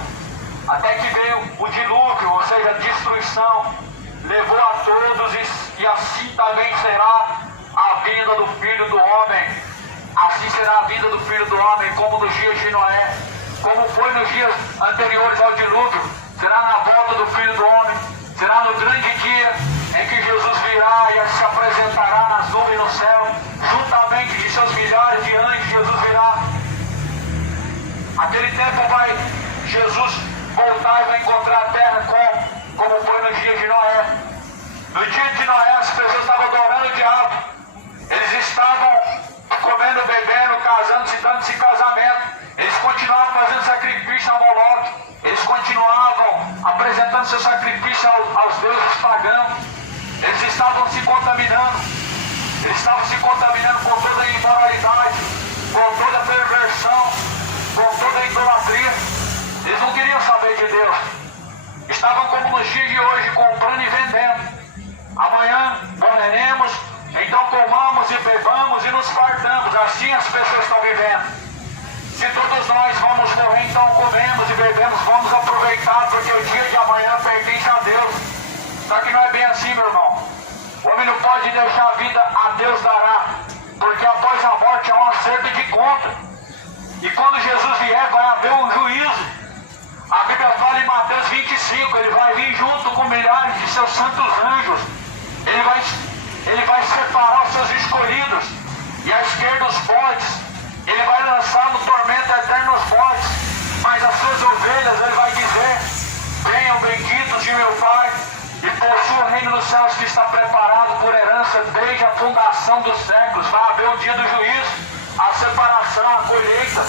até que veio o dilúvio, ou seja, a destruição, levou a todos e assim também será a vinda do Filho do Homem. Assim será a vinda do Filho do Homem, como nos dias de Noé, como foi nos dias anteriores ao dilúvio, será na volta do Filho do Homem, será no grande dia em que Jesus virá e se apresentará nas nuvens no céu, juntamente de seus milhares de anjos. Jesus virá. Aquele tempo vai Jesus voltar e vai encontrar a terra como foi nos dias de Noé. No dia de Noé as pessoas estavam adorando o diabo, eles estavam comendo, bebendo, casando-se, dando-se casamento, eles continuavam fazendo sacrifício a Moloque, eles continuavam apresentando seu sacrifício aos deuses pagãos, eles estavam se contaminando com toda a imoralidade, com toda a perversão, com toda a idolatria. Eles não queriam saber de Deus, estavam como nos dias de hoje, comprando e vendendo. Amanhã morreremos, então comamos e bebamos e nos fartamos. Assim as pessoas estão vivendo. Se todos nós vamos morrer, então comemos e bebemos, vamos aproveitar, porque o dia de amanhã pertence a Deus. Só que não é bem assim, meu irmão. O homem não pode deixar a vida, a Deus dará, porque após a morte há um acerto de conta. E quando Jesus vier, vai haver um juízo. A Bíblia fala em Mateus 25, ele vai vir junto com milhares de seus santos anjos. Ele vai separar os seus escolhidos, e à esquerda os bodes. Ele vai lançar no tormento eterno os bodes, mas as suas ovelhas ele vai dizer: venham benditos de meu Pai, e possuam o reino dos céus que está preparado por herança desde a fundação dos séculos. Vai haver o dia do juízo, a separação, a colheita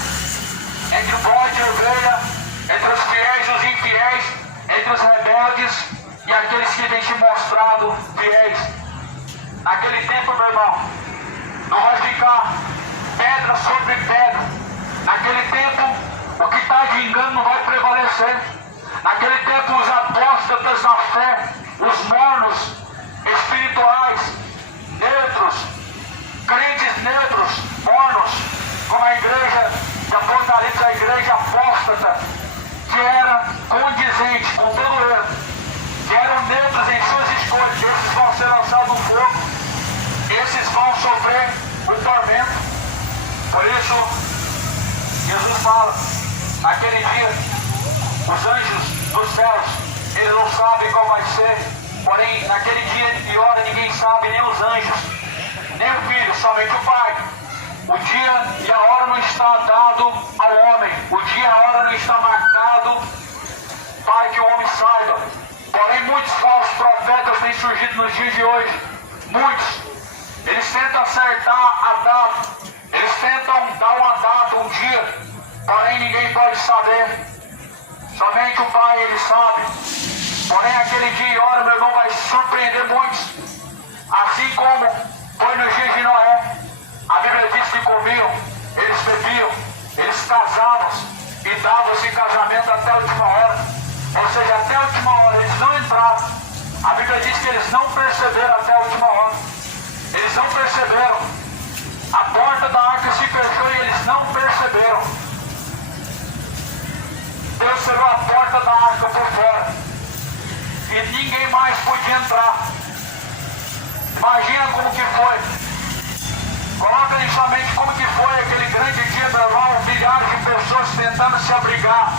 entre o bode e a ovelha, entre os fiéis e os infiéis, entre os rebeldes e aqueles que têm se mostrado fiéis. Naquele tempo, meu irmão, não vai ficar pedra sobre pedra. Naquele tempo, o que está de engano não vai prevalecer. Naquele tempo, os apóstatas da fé, os mornos espirituais, neutros, crentes neutros, mornos, como a igreja de Apocalipse, a igreja apóstata, que era condizente com todo o erro, que eram neutros em suas escolhas, esses vão ser lançados no fogo, esses vão sofrer o tormento. Por isso, Jesus fala, naquele dia, os anjos dos céus, eles não sabem qual vai ser, porém, naquele dia e hora, ninguém sabe, nem os anjos, nem o Filho, somente o Pai. O dia e a hora não está dado ao homem, o dia e a hora não está marcado para que o homem saiba. Porém, muitos falsos profetas têm surgido nos dias de hoje. Muitos. Eles tentam acertar a data. Eles tentam dar uma data, um dia. Porém, ninguém pode saber. Somente o Pai, Ele sabe. Porém, aquele dia e hora, meu irmão, vai surpreender muitos. Assim como foi nos dias de Noé. A Bíblia diz que comiam, eles bebiam, eles casavam-se e davam-se em casamento até a última hora. Ou seja, até a última hora eles não entraram. A Bíblia diz que eles não perceberam até a última hora. Eles não perceberam. A porta da arca se fechou e eles não perceberam. Deus cerrou a porta da arca por fora. E ninguém mais podia entrar. Imagina como que foi. Coloca em sua mente como que foi aquele grande dia, meu irmão, milhares de pessoas tentando se abrigar,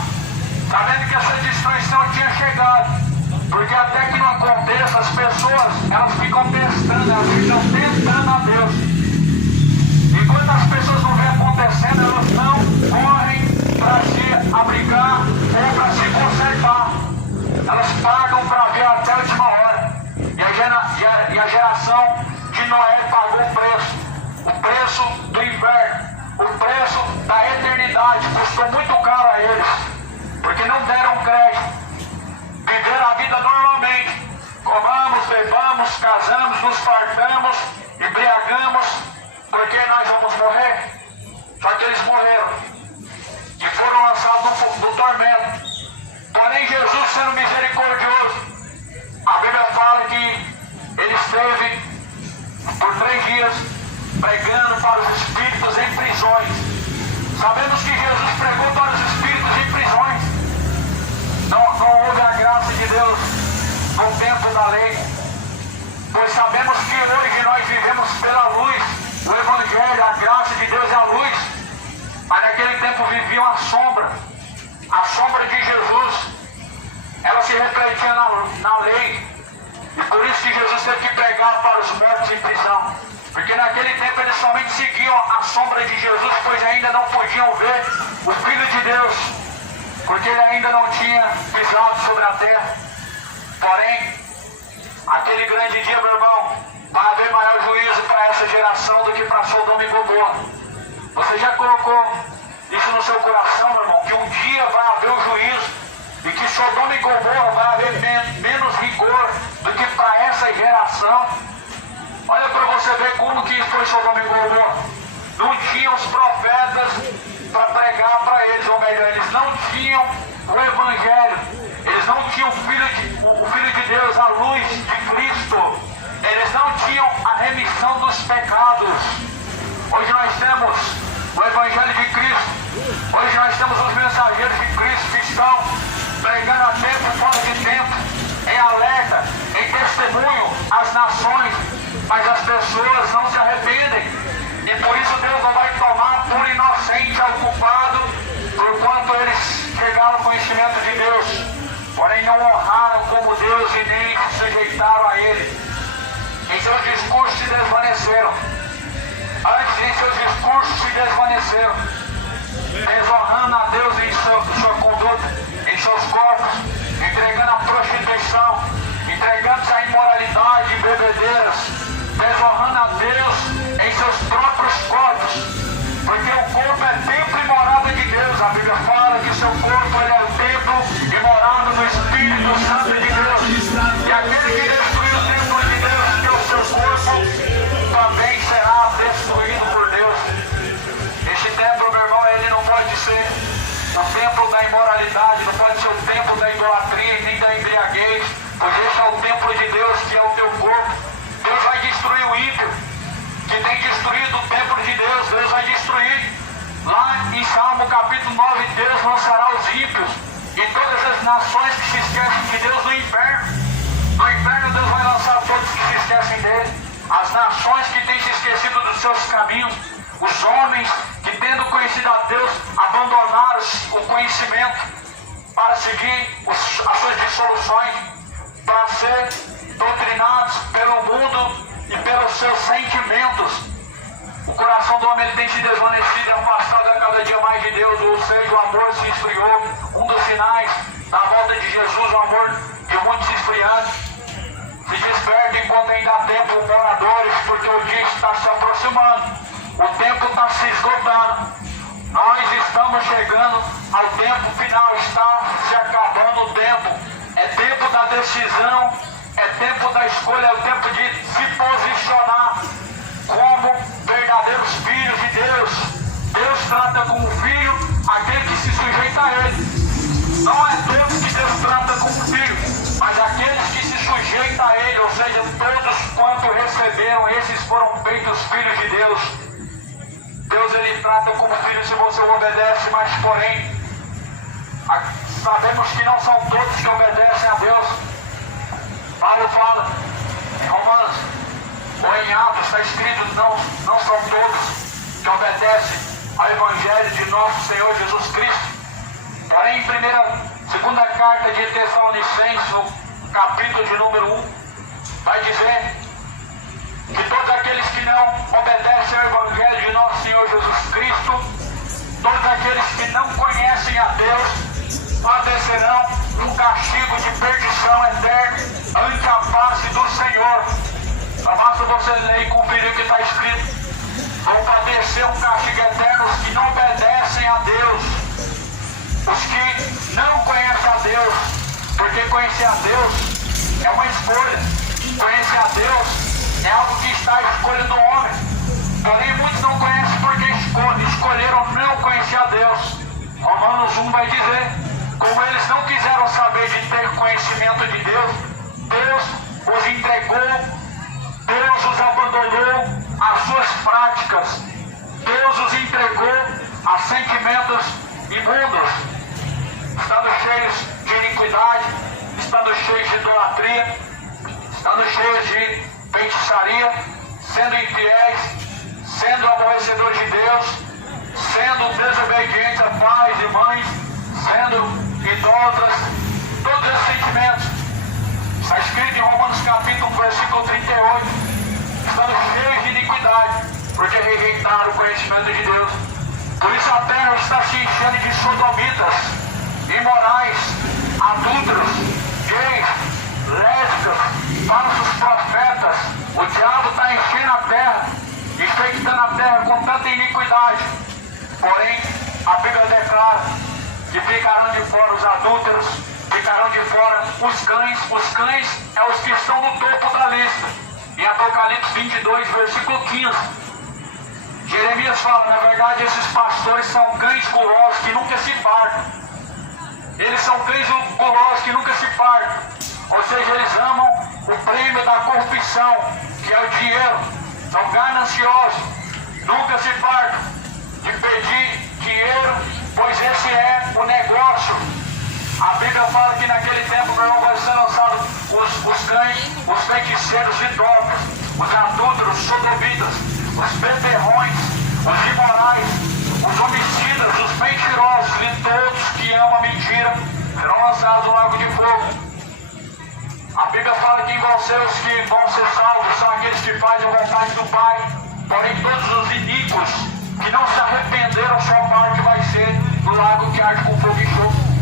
sabendo que essa destruição tinha chegado. Porque até que não aconteça, as pessoas, elas ficam testando, elas ficam tentando a Deus. Enquanto as pessoas não vêem acontecendo, elas não correm para se abrigar ou para se consertar. Elas pagam para ver até a última hora. E a geração de Noé pagou o preço do inverno, o preço da eternidade. Custou muito caro a eles, porque não deram crédito. Viveram a vida normalmente. Comamos, bebamos, casamos, nos fartamos, embriagamos, porque nós vamos morrer. Só que eles morreram e foram lançados no tormento. Porém, Jesus, sendo misericordioso, a Bíblia fala que ele esteve por 3 dias pregando para os espíritos em prisões. Sabemos que Jesus pregou para os espíritos em prisões. Não houve a graça de Deus no tempo da lei, pois sabemos que hoje nós vivemos pela luz. O Evangelho, a graça de Deus é a luz, mas naquele tempo viviam a sombra de Jesus. Ela se refletia na lei, e por isso que Jesus teve que pregar para os mortos em prisão, porque naquele tempo eles somente seguiam a sombra de Jesus, pois ainda não podiam ver o Filho de Deus, porque ele ainda não tinha pisado sobre a terra. Porém, aquele grande dia, meu irmão, vai haver maior juízo para essa geração do que para Sodoma e Gomorra. Você já colocou isso no seu coração, meu irmão, que um dia vai haver o juízo e que Sodoma e Gomorra vai haver menos rigor do que para essa geração? Olha para você ver como que foi Sodoma e Gomorra. Não tinham os profetas para pregar para eles, ou melhor, eles não tinham o Evangelho, eles não tinham o Filho de Deus, a luz de Cristo, eles não tinham a remissão dos pecados. Hoje nós temos o Evangelho de Cristo, hoje nós temos os mensageiros de Cristo que estão pregando a tempo e fora de tempo, em alerta, em testemunho às nações, mas as pessoas não se arrependem. E por isso Deus não vai tomar por inocente ao culpado, porquanto eles chegaram ao conhecimento de Deus, porém não honraram como Deus e nem se sujeitaram a Ele. Em seus discursos se desvaneceram. Antes, em seus discursos se desvaneceram, desonrando a Deus em sua conduta, em seus corpos, entregando a prostituição, entregando-se à imoralidade e bebedeiras, desonrando a Deus em seus próprios corpos, porque o corpo é templo e morada de Deus. A Bíblia fala que seu corpo ele é o templo e morada do Espírito Santo de Deus. E aquele que destruiu o templo de Deus, que é o seu corpo, também será destruído por Deus. Este templo, meu irmão, ele não pode ser o templo da imoralidade, não pode ser o templo da idolatria nem da embriaguez, pois esse é o templo de Deus, que é o teu corpo. Deus vai destruir o ímpio, que tem destruído o templo de Deus. Deus vai destruir. Lá em Salmo capítulo 9, Deus lançará os ímpios e todas as nações que se esquecem de Deus no inferno. No inferno Deus vai lançar todos que se esquecem dele. As nações que têm se esquecido dos seus caminhos, os homens que, tendo conhecido a Deus, abandonaram o conhecimento para seguir as suas dissoluções, para ser doutrinados pelo mundo e pelos seus sentimentos. O coração do homem ele tem se desvanecido e afastado a cada dia mais de Deus, ou seja, o amor se esfriou. Um dos sinais da volta de Jesus, o amor de muitos se esfriando. Se desperta enquanto ainda há tempo, moradores, porque o dia está se aproximando, o tempo está se esgotando. Nós estamos chegando ao tempo final, está se acabando o tempo. É tempo da decisão, é tempo da escolha, é o tempo de se posicionar como verdadeiros filhos de Deus. Deus trata como filho aquele que se sujeita a Ele. Não é todos que Deus trata como filho, mas aqueles que se sujeitam a Ele, ou seja, todos quanto receberam, esses foram feitos filhos de Deus. Deus ele trata como filho se você obedece, mas porém, sabemos que não são todos que obedecem a Deus. Paulo fala em Romanos ou em Atos está escrito, não são todos que obedecem ao Evangelho de nosso Senhor Jesus Cristo. Porém, em segunda carta de Tessalonicenses, no capítulo de número 1, vai dizer que todos aqueles que não obedecem ao Evangelho de nosso Senhor Jesus Cristo, todos aqueles que não conhecem a Deus, padecerão um castigo de perdição eterna ante a face do Senhor. Só basta você ler e conferir o que está escrito. Vão padecer um castigo eterno os que não obedecem a Deus, os que não conhecem a Deus, porque conhecer a Deus é uma escolha. Conhecer a Deus é algo que está à escolha do homem. Porém, muitos não conhecem porque escolheram não conhecer a Deus. Romanos 1 vai dizer, como eles não quiseram saber de ter conhecimento de Deus, Deus os entregou, Deus os abandonou às suas práticas, Deus os entregou a sentimentos imundos, estando cheios de iniquidade, estando cheios de idolatria, estando cheios de feitiçaria, sendo infiéis, sendo aborrecedores de Deus, sendo desobedientes a pais e mães, sendo idólatras, todos esses sentimentos. Está escrito em Romanos capítulo 1, versículo 38, estando cheios de iniquidade, porque rejeitaram o conhecimento de Deus. Por isso a terra está se enchendo de sodomitas, imorais, adúlteros, gays, lésbicas, falsos profetas. O diabo está enchendo a terra, infectando a terra com tanta iniquidade. Porém, a Bíblia declara que ficarão de fora os adúlteros, ficarão de fora os cães. Os cães é os que estão no topo da lista. Em Apocalipse 22, versículo 15, Jeremias fala, na verdade, esses pastores são cães gulosos que nunca se fartam. Eles são cães gulosos que nunca se fartam. Ou seja, eles amam o prêmio da corrupção, que é o dinheiro. São gananciosos, nunca se fartam de pedir dinheiro, pois esse é o negócio. A Bíblia fala que naquele tempo, meu irmão, vai ser lançado os cães, os feiticeiros idólatras, os adúlteros, os sodomitas, os beberrões, os imorais, os homicidas, os mentirosos e todos que amam a mentira serão lançados no lago de fogo. A Bíblia fala que vão ser os que vão ser salvos, são aqueles que fazem a vontade do Pai. Porém, todos os iníquos que não se arrependeram, a sua parte vai ser no lago que arde com fogo e enxofre.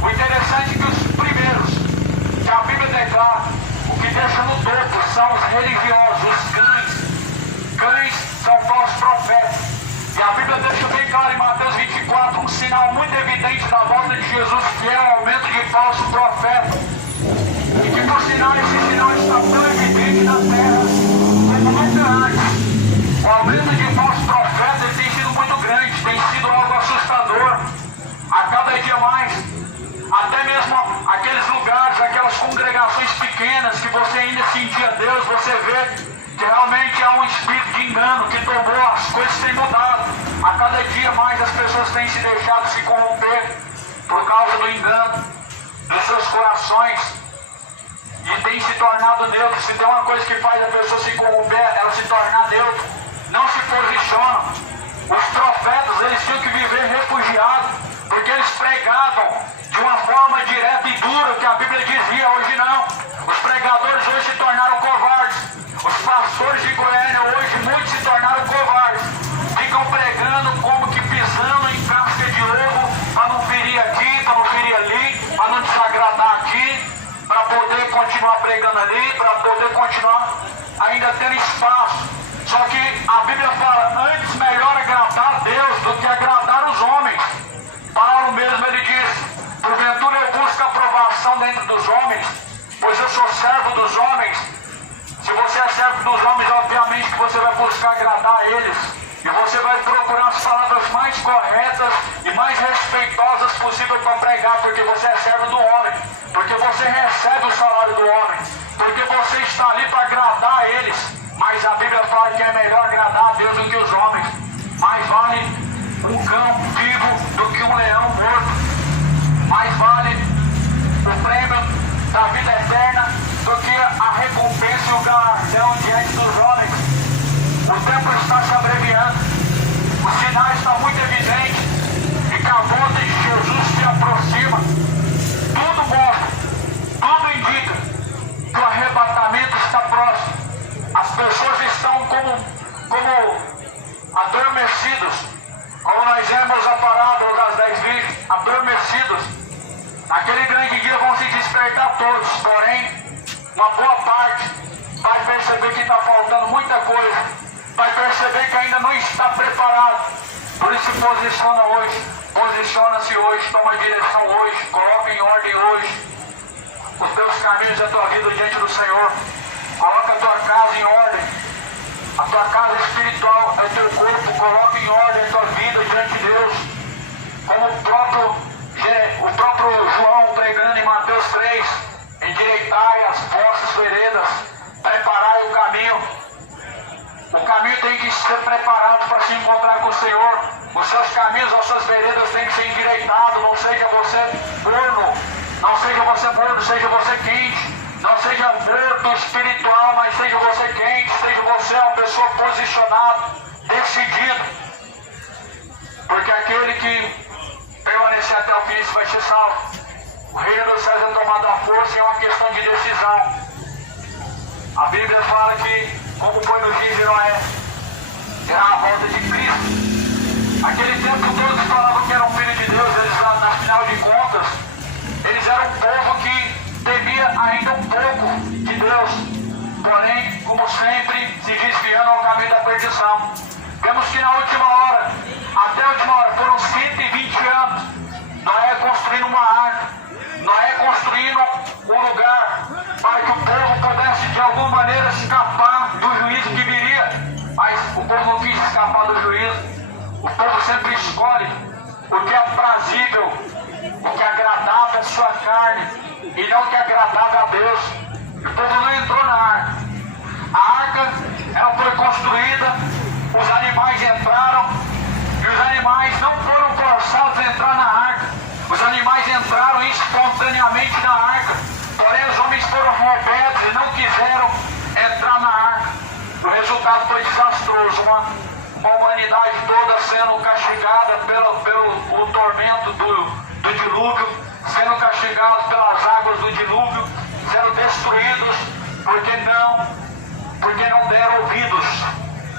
O interessante é que os primeiros que a Bíblia declara, o que deixa no topo são os religiosos, os cães. Cães são falsos profetas. E a Bíblia deixa bem claro em Mateus 24 um sinal muito evidente da volta de Jesus, que é o aumento de falsos profetas. E que por sinal, esse sinal está tão evidente na terra como nunca antes. O aumento de falsos profetas tem sido muito grande, tem sido algo assustador. A cada dia mais, até mesmo aqueles lugares, aquelas congregações pequenas que você ainda sentia Deus, você vê que realmente há um espírito de engano que tomou, as coisas têm mudado. A cada dia mais as pessoas têm se deixado se corromper por causa do engano dos seus corações e têm se tornado neutros. Se tem uma coisa que faz a pessoa se corromper, ela se tornar neutra, não se posiciona. Os profetas, eles tinham que viver refugiados, porque eles pregavam de uma forma direta e dura, que a Bíblia dizia. Hoje não. Os pregadores hoje se tornaram covardes. Os pastores de Goiânia hoje, muitos se tornaram covardes. Ficam pregando como que pisando em casca de ovo, para não ferir aqui, para não ferir ali, para não desagradar aqui, para poder continuar pregando ali, para poder continuar ainda tendo espaço. Só que a Bíblia fala, antes melhor agradar a Deus do que agradar os homens. Paulo mesmo, ele diz, porventura eu busco aprovação dentro dos homens, pois eu sou servo dos homens. Se você é servo dos homens, obviamente que você vai buscar agradar a eles. E você vai procurar as palavras mais corretas e mais respeitosas possível para pregar, porque você é servo do homem. Porque você recebe o salário do homem. Porque você está ali para agradar a eles. Mas a Bíblia fala que é melhor agradar a Deus do que os homens. Mais vale um cão vivo do que um leão morto. Mais vale o prêmio da vida eterna do que a recompensa e o galardão diante dos todos, porém, uma boa parte vai perceber que está faltando muita coisa, vai perceber que ainda não está preparado. Por isso se posiciona hoje, posiciona-se hoje, toma direção hoje, coloca em ordem hoje os teus caminhos e a tua vida diante do Senhor. Coloca a tua casa em ordem, a tua casa espiritual é teu corpo, coloca em ordem a tua vida diante de Deus. Como o próprio João pregando em Mateus 3, endireitai as vossas veredas, preparai o caminho. O caminho tem que ser preparado para se encontrar com o Senhor. Os seus caminhos, as suas veredas têm que ser endireitados. Não seja você morno, não seja você morno, seja você quente. Não seja morto espiritual, mas seja você quente, seja você uma pessoa posicionada, decidido. Porque aquele que permanecer até o fim vai ser salvo. O reino dos céus é tomado à força, é uma questão de decisão. A Bíblia fala que, como foi no dia de Noé, será a volta de Cristo. Aquele tempo todos falavam que eram filhos de Deus, eles, na final de contas, eles eram um povo que temia ainda um pouco de Deus, porém, como sempre, se desviando ao caminho da perdição. Vemos que na última hora, até a última hora, foram 120 anos, Noé construindo uma arca, Noé construindo um lugar para que o povo pudesse de alguma maneira escapar do juízo que viria. Mas o povo não quis escapar do juízo. O povo sempre escolhe o que é aprazível, o que é agradável à sua carne, e não o que é agradável a Deus. O povo não entrou na arca. A arca, ela foi construída, os animais entraram, e os animais não foram forçados a entrar na arca. Os animais entraram espontaneamente na arca, porém os homens foram rebeldes e não quiseram entrar na arca. O resultado foi desastroso, uma humanidade toda sendo castigada pelo tormento do dilúvio, sendo castigados pelas águas do dilúvio, sendo destruídos porque não deram ouvidos.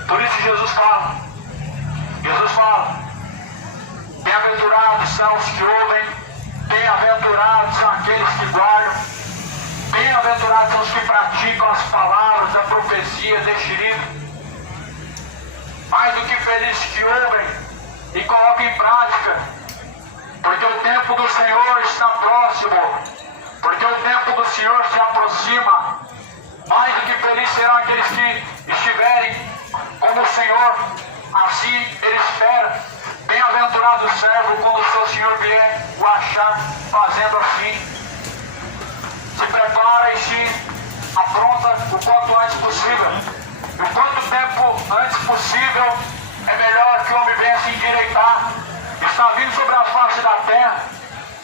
Por isso Jesus fala, bem-aventurados são os que ouvem, bem-aventurados são aqueles que guardam, bem-aventurados são os que praticam as palavras da profecia deste livro. Mais do que felizes que ouvem e colocam em prática, porque o tempo do Senhor está próximo, porque o tempo do Senhor se aproxima. Mais do que felizes serão aqueles que estiverem como o Senhor, assim ele espera. Bem-aventurado o servo quando o seu Senhor vier o achar fazendo assim. Se prepara e se apronta o quanto antes possível. E o quanto tempo antes possível é melhor que o homem venha se endireitar. Está vindo sobre a face da terra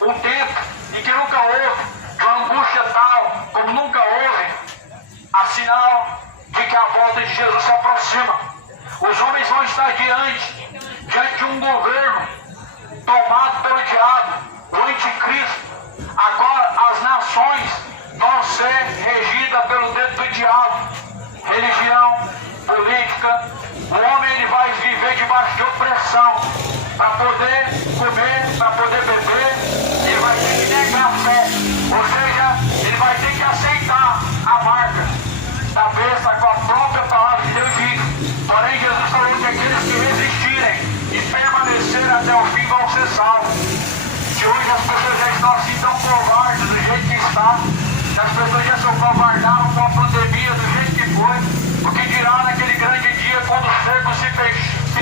um tempo em que nunca houve, uma angústia tal como nunca houve, a sinal de que a volta de Jesus se aproxima. Os homens vão estar diante de um governo tomado pelo diabo, o anticristo. Agora as nações vão ser regidas pelo dedo do diabo. Religião, política, o homem ele vai viver debaixo de opressão para poder comer, para poder beber. Ele vai ter que negar a fé, ou seja, ele vai ter que aceitar a marca da besta com a própria palavra de Deus diz. Porém Jesus falou que aqueles que resistirem e permanecerem até o fim vão ser salvos. Que hoje as pessoas já estão assim tão covardes do jeito que está, que as pessoas já se covardaram com a pandemia do jeito que foi, o que dirá naquele grande dia quando o cerco se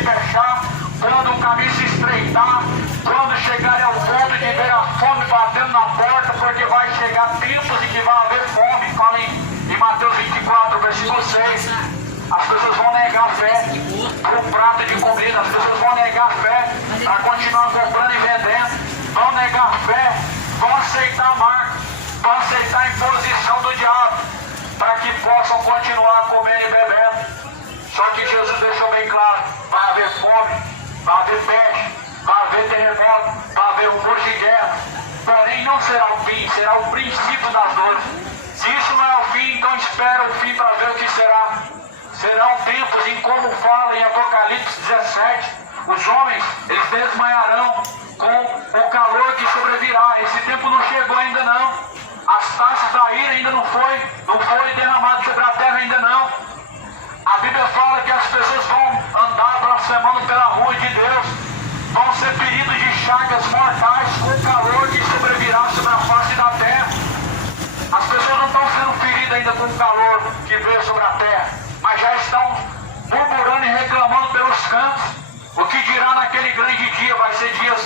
fechar, quando o caminho se estreitar, quando chegarem ao ponto de ver a fome batendo na porta, porque vai chegar tempos em que vai haver fome. Fala em Mateus 24, versículo 6. As pessoas vão negar a fé por um prato de comida, as pessoas vão negar a fé para continuar comprando e vendendo, vão negar a fé, vão aceitar a marca, vão aceitar a imposição do diabo, para que possam continuar comendo e bebendo. Só que Jesus deixou bem claro, vai haver fome, vai haver peste, vai haver terremoto, vai haver rumor de guerra, porém não será o fim, será o princípio das dores. Se isso não é o fim, então espera o fim para ver o que será. Serão tempos em como fala em Apocalipse 17, os homens, eles desmaiarão com o calor que sobrevirá. Esse tempo não chegou ainda não. As taças corpos mortais com o calor que sobrevirá sobre a face da terra. As pessoas não estão sendo feridas ainda com o calor que veio sobre a terra, mas já estão murmurando e reclamando pelos cantos. O que dirá naquele grande dia vai ser dias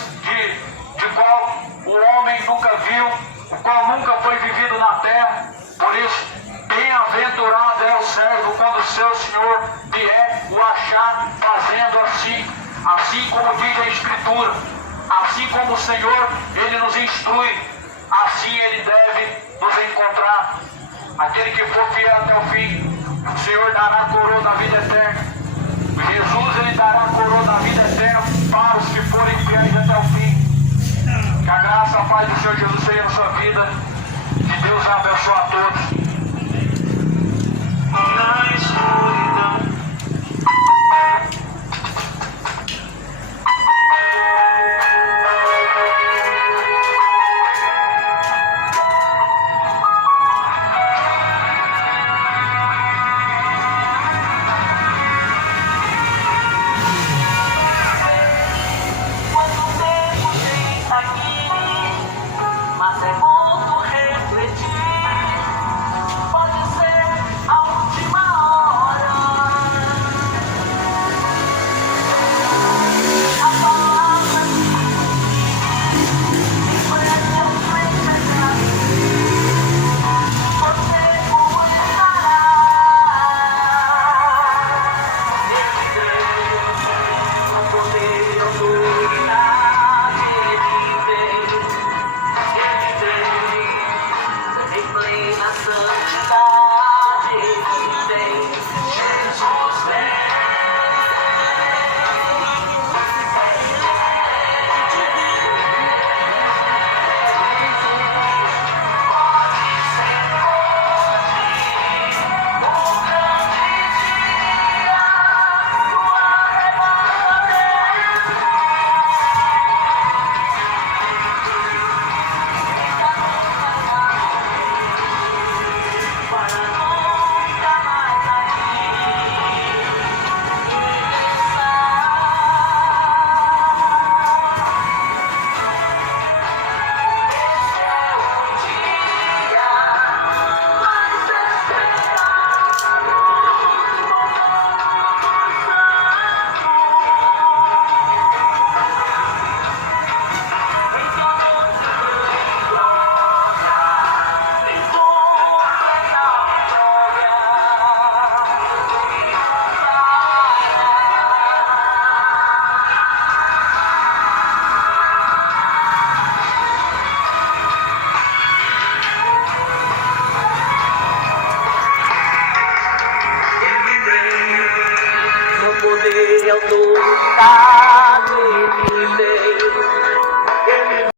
de qual o homem nunca viu, o qual nunca foi vivido na terra. Por isso, bem-aventurado é o servo quando o seu Senhor vier o achar fazendo assim como diz a Escritura, assim como o Senhor, Ele nos instrui, assim Ele deve nos encontrar. Aquele que for fiel até o fim, o Senhor dará a coroa da vida eterna. Jesus, Ele dará a coroa da vida eterna para os que forem fiéis até o fim. Que a graça, a paz do Senhor Jesus seja na sua vida. Que Deus abençoe a todos. Na escuridão